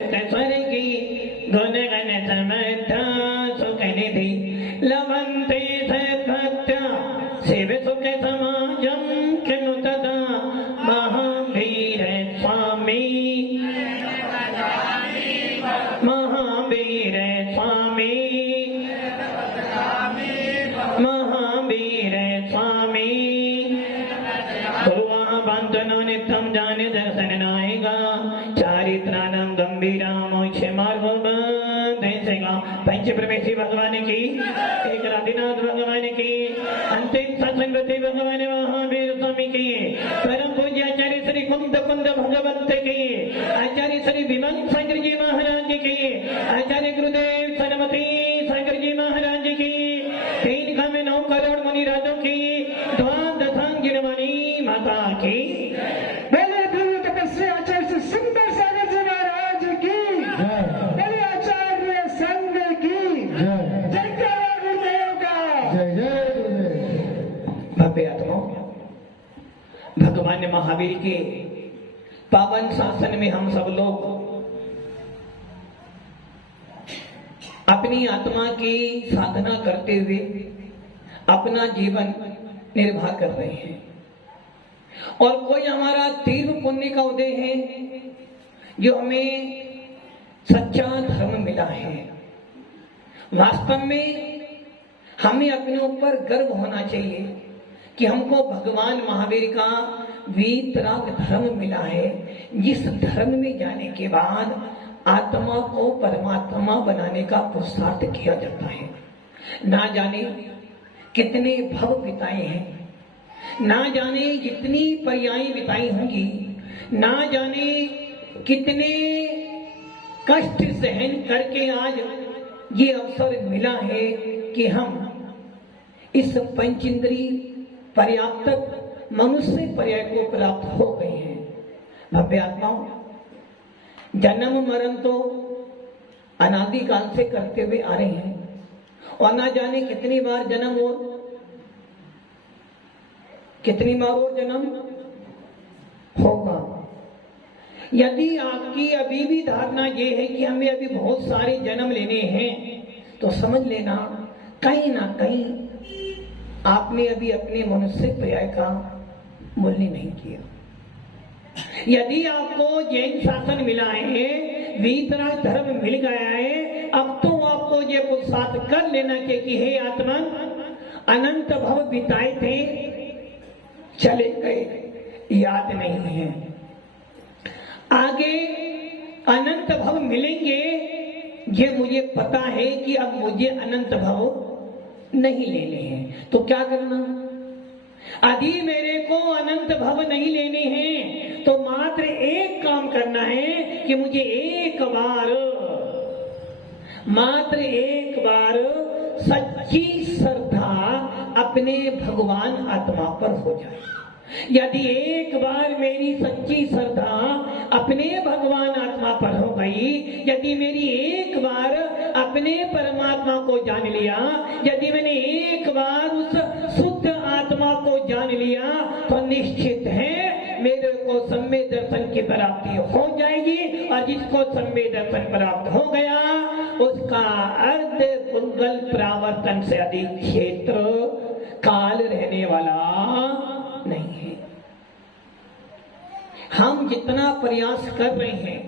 की गुणगण समर्था सुखनिधि लभन्ते सत्या शिव सुख समाजं किनु तदा महावीर स्वामी महावीर स्वामी महावीर स्वामी गुरुवाह बंधनो नित्यं जाने दर्शन नायिका चारित्रानं गंभीरामो क्षमार्गो बंधेगा पंच परमेश्वरी भगवान की एक राधिनाथ भगवान की अंतिम सत्संगति भगवान महावीर स्वामी की परम पूज्य आचार्य श्री कुंद कुंद भगवंत की आचार्य श्री विमल सागर जी महाराज की आचार्य गुरुदेव सरमती सागर जी महाराज की 3 गाँव 9 करोड़ मुनि राजों की द्वादशांगिनी मणि माता की भगवान महावीर के पावन शासन में हम सब लोग अपनी आत्मा की साधना करते हुए अपना जीवन निर्वाह कर रहे हैं और कोई हमारा तीव्र पुण्य का उदय है जो हमें सच्चा धर्म मिला है। वास्तव में हमें अपने ऊपर गर्व होना चाहिए कि हमको भगवान महावीर का वीतराग धर्म मिला है, जिस धर्म में जाने के बाद आत्मा को परमात्मा बनाने का पुरुषार्थ किया जाता है। ना जाने कितने भव बिताए हैं, ना जाने जितनी पर्याय बिताई होंगी, ना जाने कितने कष्ट सहन करके आज ये अवसर मिला है कि हम इस पंचेंद्रिय पर्याप्त मनुष्य पर्याय को प्राप्त हो गए हैं। भव्य आत्माओं, जन्म मरण तो अनादि काल से करते हुए आ रहे हैं और ना जाने कितनी बार जन्म और जन्म होगा। यदि आपकी अभी भी धारणा ये है कि हमें अभी बहुत सारे जन्म लेने हैं तो समझ लेना कहीं ना कहीं आपने अभी अपने मनुष्य पर्याय का मूल्य नहीं किया। यदि आपको जैन शासन मिला है, वीतराग धर्म मिल गया है, अब तो आपको ये पुरुषार्थ कर लेना चाहिए कि हे आत्मा, अनंत भव बिताए थे, चले गए, याद नहीं है। आगे अनंत भव मिलेंगे, ये मुझे पता है कि अब मुझे अनंत भव नहीं लेने हैं। तो क्या करना? यदि मेरे को अनंत भव नहीं लेने हैं तो मात्र एक काम करना है कि मुझे मात्र एक बार सच्ची श्रद्धा अपने भगवान आत्मा पर हो जाए। यदि एक बार मेरी सच्ची श्रद्धा अपने भगवान आत्मा पर हो गई, यदि मेरी एक बार अपने परमात्मा को जान लिया, यदि मैंने एक बार उस शुद्ध आत्मा को जान लिया तो निश्चित है मेरे को सम्य दर्शन की प्राप्ति हो जाएगी और जिसको सम्य दर्शन प्राप्त हो गया उसका अर्ध पुंगल परावर्तन से अधिक क्षेत्र काल रहने वाला नहीं है। हम जितना प्रयास कर रहे हैं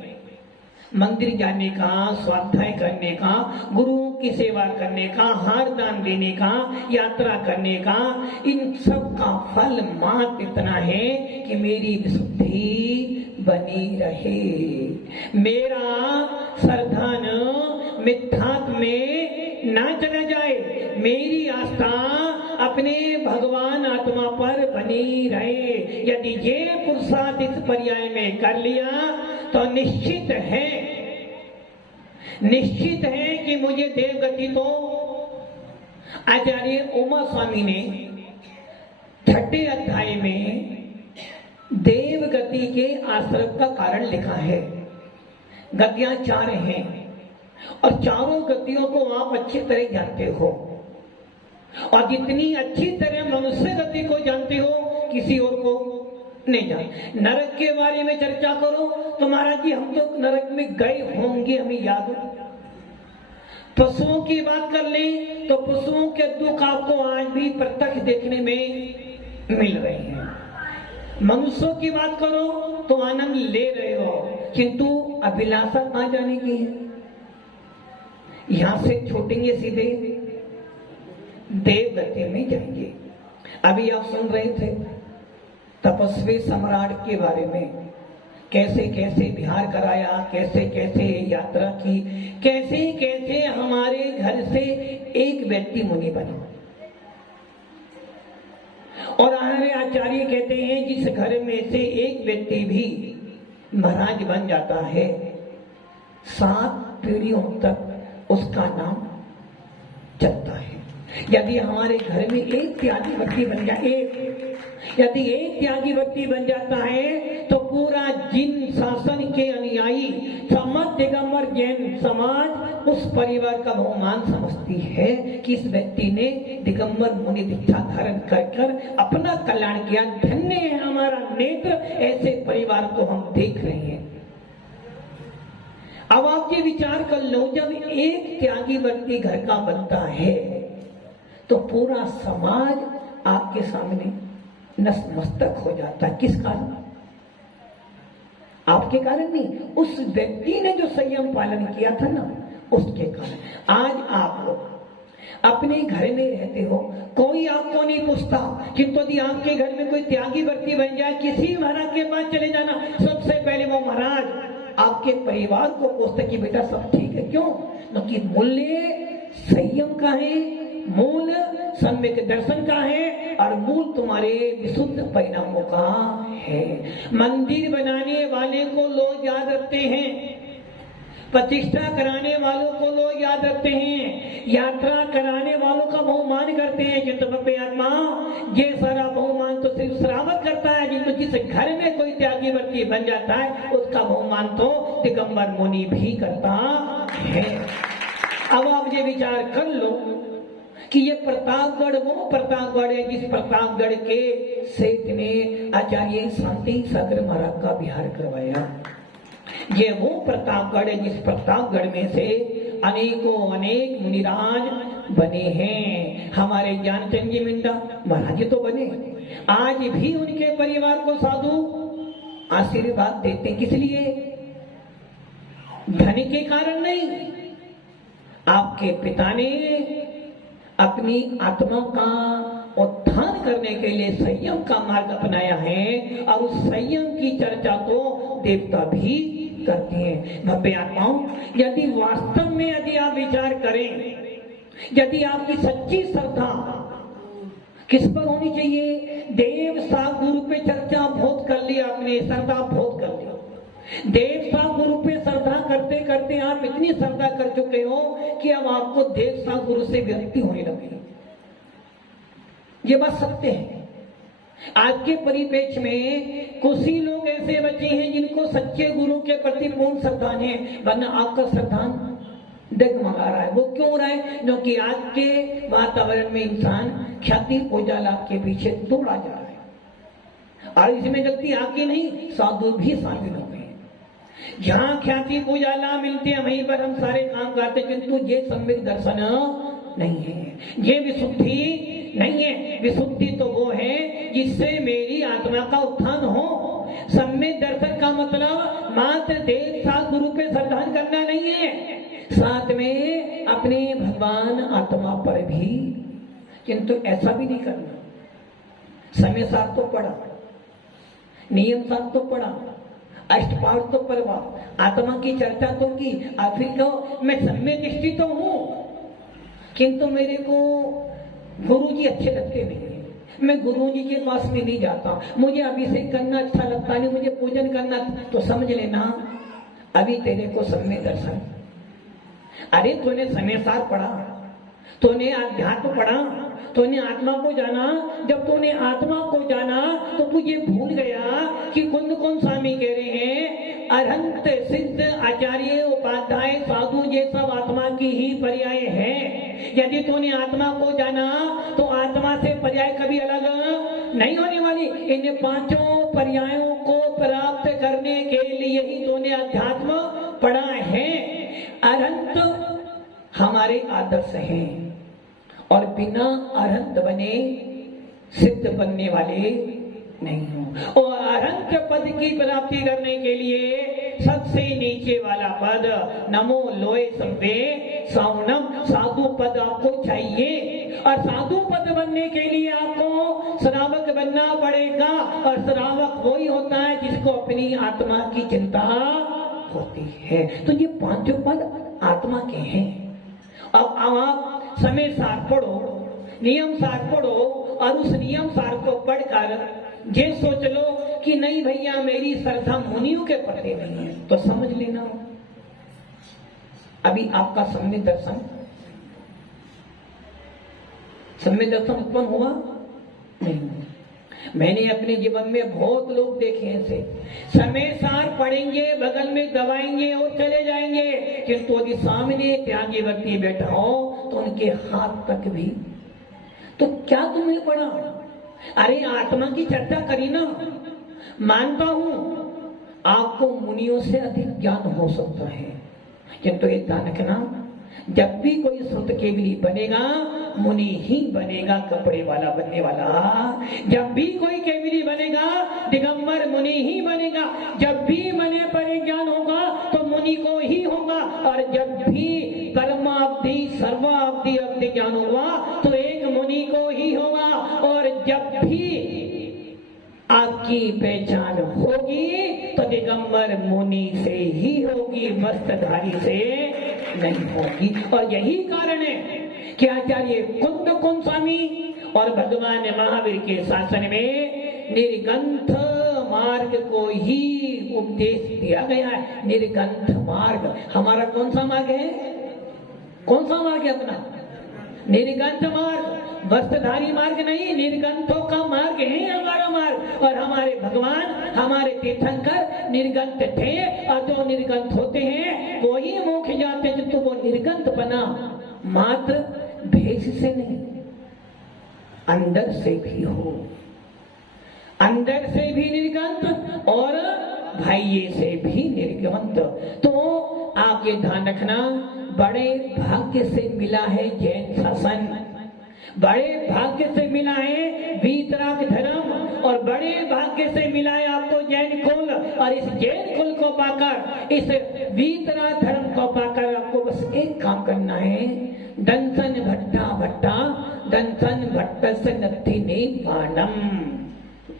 मंदिर जाने का, स्वाध्याय करने का, गुरुओं की सेवा करने का, हार दान देने का, यात्रा करने का, इन सब का फल मात्र इतना है कि मेरी विशुद्धि बनी रहे, मेरा श्रद्धान मिथ्यात्व में ना चला जाए, मेरी आस्था अपने भगवान आत्मा पर बनी रहे। यदि ये पुरुषार्थ इस पर्याय में कर लिया तो निश्चित है कि मुझे देवगति तो आचार्य उमा स्वामी ने 6ठे अध्याय में देवगति के आश्रय का कारण लिखा है। गतियां 4 हैं और चारों गतियों को आप अच्छी तरह जानते हो और जितनी अच्छी तरह मनुष्य गति को जानते हो किसी और को नहीं जा। नरक के बारे में चर्चा करो तो महाराज जी हम तो नरक में गए होंगे, हमें याद हो। पशुओं की बात कर लें तो पशुओं के दुख आपको आज भी प्रत्यक्ष देखने में मिल रहे हैं। मनुष्यों की बात करो तो आनंद ले रहे हो, किंतु अभिलाषा कहां जाने की है? यहां से छूटेंगे सीधे देवगति में जाएंगे। अभी आप सुन रहे थे तपस्वी सम्राट के बारे में, कैसे कैसे विहार कराया, कैसे कैसे यात्रा की, कैसे कैसे हमारे घर से एक व्यक्ति मुनि बना। और हमारे आचार्य कहते हैं जिस घर में से एक व्यक्ति भी महाराज बन जाता है 7 पीढ़ियों तक उसका नाम चलता है। यदि हमारे घर में एक त्यागी व्यक्ति बन जाए, यदि एक त्यागी व्यक्ति बन जाता है तो पूरा जिन शासन के अनुयायी समस्त दिगंबर जैन समाज उस परिवार का बहुमान समझती है कि इस व्यक्ति ने दिगंबर मुनि दीक्षा धारण कर अपना कल्याण किया। धन्य है हमारा नेत्र, ऐसे परिवार को हम देख रहे हैं। अब आप ये विचार कर लो, जब एक त्यागी व्यक्ति घर का बनता है तो पूरा समाज आपके सामने नतमस्तक हो जाता है। किस कारण? आपके कारण नहीं, उस व्यक्ति ने जो संयम पालन किया था ना, उसके कारण। आज आप लोग अपने घर में रहते हो, कोई आपको नहीं पूछता, किंतु यदि आपके घर में कोई त्यागी व्यक्ति बन जाए, किसी महाराज के पास चले जाना, सबसे पहले वो महाराज आपके परिवार को पूछते कि बेटा सब ठीक है। क्यों? क्योंकि मूल्य संयम का है, मूल सम्यक दर्शन का है और मूल तुम्हारे विशुद्ध परिणामों का है। मंदिर बनाने वाले को लोग याद रखते हैं, प्रतिष्ठा कराने वालों को लोग याद रखते हैं, यात्रा कराने वालों का बहुमान करते हैं, किंतु भव्य आत्मा ये सारा बहुमान तो सिर्फ श्रावक करता है। किंतु जिस घर में कोई त्यागी व्यक्ति बन जाता है उसका बहुमान तो दिगंबर मुनि भी करता है। अब आप ये विचार कर लो कि ये प्रतापगढ़ वो प्रतापगढ़ है जिस प्रतापगढ़ के सेठ ने आचार्य शांति सागर महाराज का विहार करवाया। ये वो प्रतापगढ़ है जिस प्रतापगढ़ में से अनेकों अनेक मुनिराज बने हैं। हमारे ज्ञानचंद जी मिंडा महाराज तो बने, आज भी उनके परिवार को साधु आशीर्वाद देते। किस लिए? धन के कारण नहीं, आपके पिता ने अपनी आत्मा का उत्थान करने के लिए संयम का मार्ग अपनाया है और उस संयम की चर्चा तो देवता भी करते हैं। भव्य आत्माओं, यदि वास्तव में यदि आप विचार करें, यदि आपकी सच्ची श्रद्धा किस पर होनी चाहिए? देव सा गुरु पे चर्चा बहुत कर ली आपने, श्रद्धा बहुत कर ली। देव सा गुरु पे श्रद्धा करते करते आप इतनी श्रद्धा कर चुके हो कि अब आपको देव सा गुरु से विरक्ति होने लगी। ये बात सत्य है। आज के परिप्रेक्ष्य में कुछ ही लोग ऐसे बचे हैं जिनको सच्चे गुरु के प्रति पूर्ण श्रद्धा है, वरना आपका श्रद्धा डगमगा रहा है। वो क्यों रहा है? क्योंकि आज के वातावरण में इंसान ख्याति पूजा लाभ के पीछे दौड़ा जा रहा है और इसमें गलती आपकी नहीं, साधु भी शामिल हो गए। जहां ख्याति पूजा लाभ मिलते हैं वहीं पर हम सारे काम करते, किंतु ये सम्यक दर्शन नहीं है, ये विशुद्धि नहीं है। विशुद्धि तो वो है जिससे मेरी आत्मा का उत्थान हो। सम्यक दर्शन का मतलब मात्र देव सा गुरु पे श्रद्धा करना नहीं है, साथ में अपने भगवान आत्मा पर भी। किंतु ऐसा भी नहीं करना। समय साथ तो पढ़ा, नियम साथ तो पढ़ा, अष्टपाठ तो पढ़वा, आत्मा की चर्चा तो की, आखिर तो मैं सम्यक दृष्टि तो हूं, किंतु मेरे को गुरुजी अच्छे लगते नहीं, मैं गुरुजी के पास में नहीं जाता, मुझे अभिषेक करना अच्छा लगता नहीं, मुझे पूजन करना। तो समझ लेना अभी तेरे को सम्यक दर्शन। अरे तूने समय सार पढ़ा, तूने अध्यात्म पढ़ा, तूने आत्मा को जाना। जब तूने आत्मा को जाना तो तू ये भूल गया कि कुंद कौन स्वामी कह रहे हैं, अरहंत सिद्ध आचार्य उपाध्याय साधु ये सब आत्मा की ही पर्याय है। यदि तूने आत्मा को जाना तो आत्मा से पर्याय कभी अलग नहीं होने वाली। इन पांचों पर्यायों को प्राप्त करने के लिए ही तूने अध्यात्म पढ़ा है। अरहंत हमारे आदर्श हैं और बिना अरहंत बने सिद्ध बनने वाले नहीं हो। और अरहंत पद की प्राप्ति करने के लिए सबसे नीचे वाला पद नमो लोए संवे साउनम साधु पद आपको चाहिए। और साधु पद बनने के लिए आपको श्रावक बनना पड़ेगा। और श्रावक वही होता है जिसको अपनी आत्मा की चिंता होती है। तो ये पांचों पद आत्मा के हैं। अब आप समय सार पढ़ो, नियम सार पढ़ो और उस नियम सार को पढ़कर ये सोच लो कि नहीं भैया मेरी श्रद्धा मुनियों के पढ़ते नहीं है, तो समझ लेना अभी आपका सम्यक दर्शन उत्पन्न हुआ नहीं। मैंने अपने जीवन में बहुत लोग देखे ऐसे समय सार पढ़ेंगे, बगल में दबाएंगे और चले जाएंगे, किंतु यदि सामने त्यागी व्यक्ति बैठा हो तो उनके हाथ तक भी, तो क्या तुमने पढ़ा? अरे आत्मा की चर्चा करी ना। मानता हूं आपको मुनियों से अधिक ज्ञान हो सकता है, किंतु ये ध्यान रखना जब भी कोई श्रुत केवली बनेगा मुनि ही बनेगा, कपड़े वाला बनने वाला। जब भी कोई केवली बनेगा दिगंबर मुनि ही बनेगा। जब भी मने पर ज्ञान होगा तो मुनि को ही होगा। और जब भी कर्मावधि सर्वावधि अवधि ज्ञान होगा तो एक मुनि को ही होगा। और जब भी आपकी पहचान होगी तो दिगंबर मुनि से ही होगी, वस्त्रधारी से नहीं होगी। और यही कारण है कि आचार्य कुंद स्वामी और भगवान महावीर के शासन में निर्गंथ मार्ग को ही उपदेश दिया गया है। निर्गंथ मार्ग हमारा कौन सा मार्ग है? कौन सा मार्ग है अपना? निर्गंथ मार्ग, वस्त्रधारी मार्ग नहीं, निर्गंथों का मार्ग है हमारा मार्ग। और हमारे भगवान, हमारे तीर्थंकर निर्गंथ थे। और जो निर्गंथ होते हैं वो ही मोक्ष जाते हैं। तो वो निर्गंथ बना मात्र भेष से नहीं, अंदर से भी हो, अंदर से भी निर्गंथ और भाइये से भी निर्गंथ। तो आप ये ध्यान रखना, बड़े भाग्य से मिला है जैन शासन, बड़े भाग्य से मिला है वीतराग धर्म, और बड़े भाग्य से मिला है आपको जैन कुल। और इस जैन कुल को पाकर, इस वीतराग धर्म को पाकर आपको बस एक काम करना है, दंसन भट्टा दंसन भट्ट से नथी ने पानम,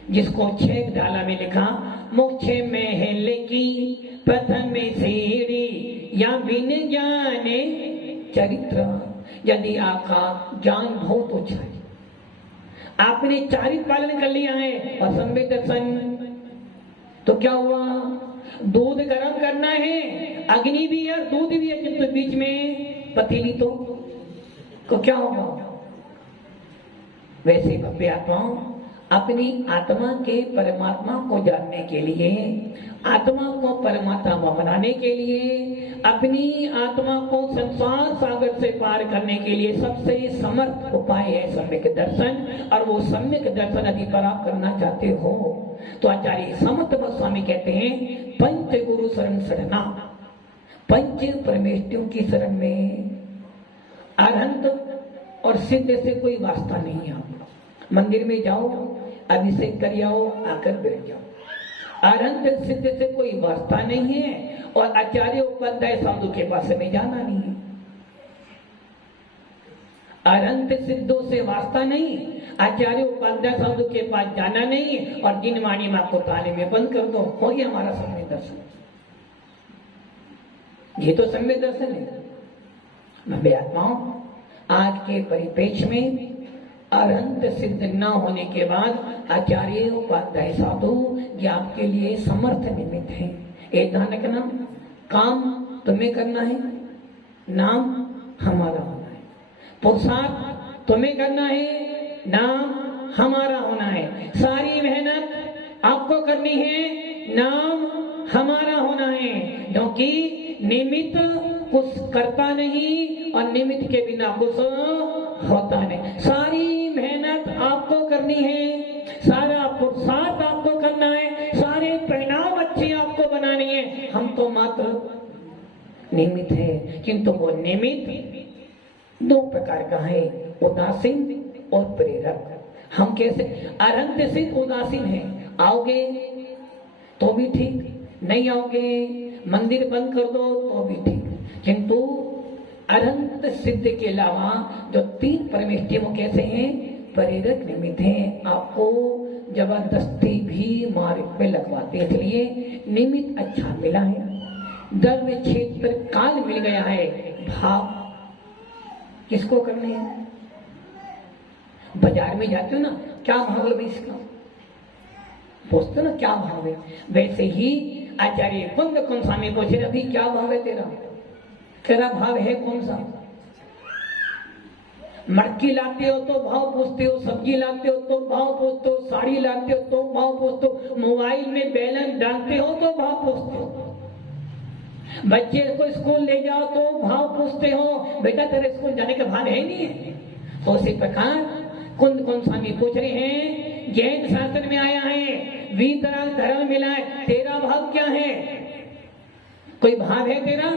जिसको 6 डाला में लिखा, मुख्य में है लेकी प्रथम सीढ़ी या बिन ज्ञाने चरित्र। यदि आपका ज्ञान बहुत अच्छा है, आपने चारित्र पालन कर लिया है और सम्यक दर्शन, तो क्या हुआ? दूध गर्म करना है, अग्नि भी है दूध भी है, किंतु बीच में पतीली तो क्या होगा? वैसे भव्य आत्माओं, अपनी आत्मा के परमात्मा को जानने के लिए, आत्मा को परमात्मा बनाने के लिए, अपनी आत्मा को संसार सागर से पार करने के लिए सबसे समर्थ उपाय है सम्यक दर्शन। और वो सम्यक दर्शन यदि प्राप्त करना चाहते हो तो आचार्य समर्थ गोस्वामी कहते हैं, पंच गुरु शरण शरणा, पंच परमेष्ठियों की शरण में अरहंत और सिद्ध से कोई वास्ता नहीं है। मंदिर में जाओ, अभिषेक कर आओ, आकर बैठ जाओ, अरहंत सिद्ध से कोई वास्ता नहीं है। और आचार्य उपाध्याय साधु के पास में जाना नहीं है, अरहंत सिद्धों से वास्ता नहीं, आचार्य उपाध्याय साधु के पास जाना नहीं। और जिन वाणी माँ को ताले में बंद कर दो, हो गया हमारा सम्यक दर्शन। ये तो सम्यक दर्शन है। भव्य आत्माओं, आज के परिपेक्ष में अरहंत सिद्ध न होने के बाद आचार्य उपाध्याय साधु ये आपके लिए समर्थ निमित्त है। एक ध्यान रखना, काम तुम्हें करना है, नाम हमारा होना है, पुरुषार्थ तुम्हें करना है, नाम हमारा होना है, सारी मेहनत आपको करनी है, नाम हमारा होना है, क्योंकि निमित्त कुछ करता नहीं और निमित्त के बिना कुछ होता नहीं। सारी मेहनत आपको करनी है, सारा पुरुषार्थ आपको करना है, सारे परिणाम अच्छे आपको बनाने हैं। हम तो मात्र निमित्त है, किंतु वो निमित्त दो प्रकार का है, उदासीन और प्रेरक। हम कैसे अरंत से उदासीन है, आओगे तो भी ठीक, नहीं आओगे मंदिर बंद कर दो तो भी ठीक, किंतु अनंत सिद्ध के अलावा जो तीन परमेष्टि वो कैसे हैं, प्रेरक निमित्त हैं। आपको जबरदस्ती भी मार्ग पे लगवाते, इसलिए निमित्त अच्छा मिला है, द्रव्य क्षेत्र काल मिल गया है, भाव किसको करने हैं। बाजार में जाते हो ना, क्या भाव है इसका, पूछते ना क्या भाव है। वैसे ही आचार्य कुंद कुंद स्वामी पूछे, अभी क्या भाव है तेरा, तेरा भाव है कौन सा। मटकी लाते हो तो भाव पूछते हो, सब्जी लाते हो तो भाव पूछते हो, साड़ी लाते हो तो भाव पूछते हो, मोबाइल में बैलेंस डालते हो तो भाव पूछते हो, बच्चे को स्कूल ले जाओ तो भाव पूछते हो, बेटा तेरे स्कूल जाने का भाव है नहीं है। तो उसी प्रकार कुंद कुंद स्वामी पूछ रहे हैं, जैन शास्त्र में आया है वीतराग धर्म मिला है, तेरा भाव क्या है, कोई भाव है तेरा,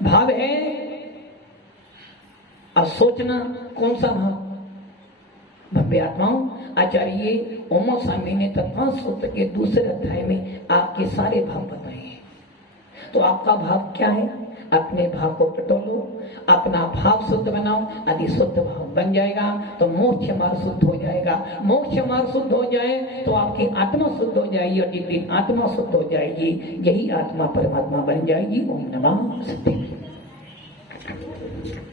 भाव है। अब सोचना कौन सा भाव। भव्य आत्माओं, आचार्य ओमो स्वामी ने तत्व सूत्र के दूसरे अध्याय में आपके सारे भाव बताए हैं। तो आपका भाव क्या है, अपने भाव को पटोलो, अपना भाव शुद्ध बनाओ, यदि शुद्ध भाव बन जाएगा तो मोक्ष मार्ग शुद्ध हो जाएगा। मोक्ष मार्ग शुद्ध हो जाए तो आपकी आत्मा शुद्ध हो जाएगी, और जिस दिन आत्मा शुद्ध हो जाएगी यही आत्मा परमात्मा बन जाएगी। ओम नमः शिवाय।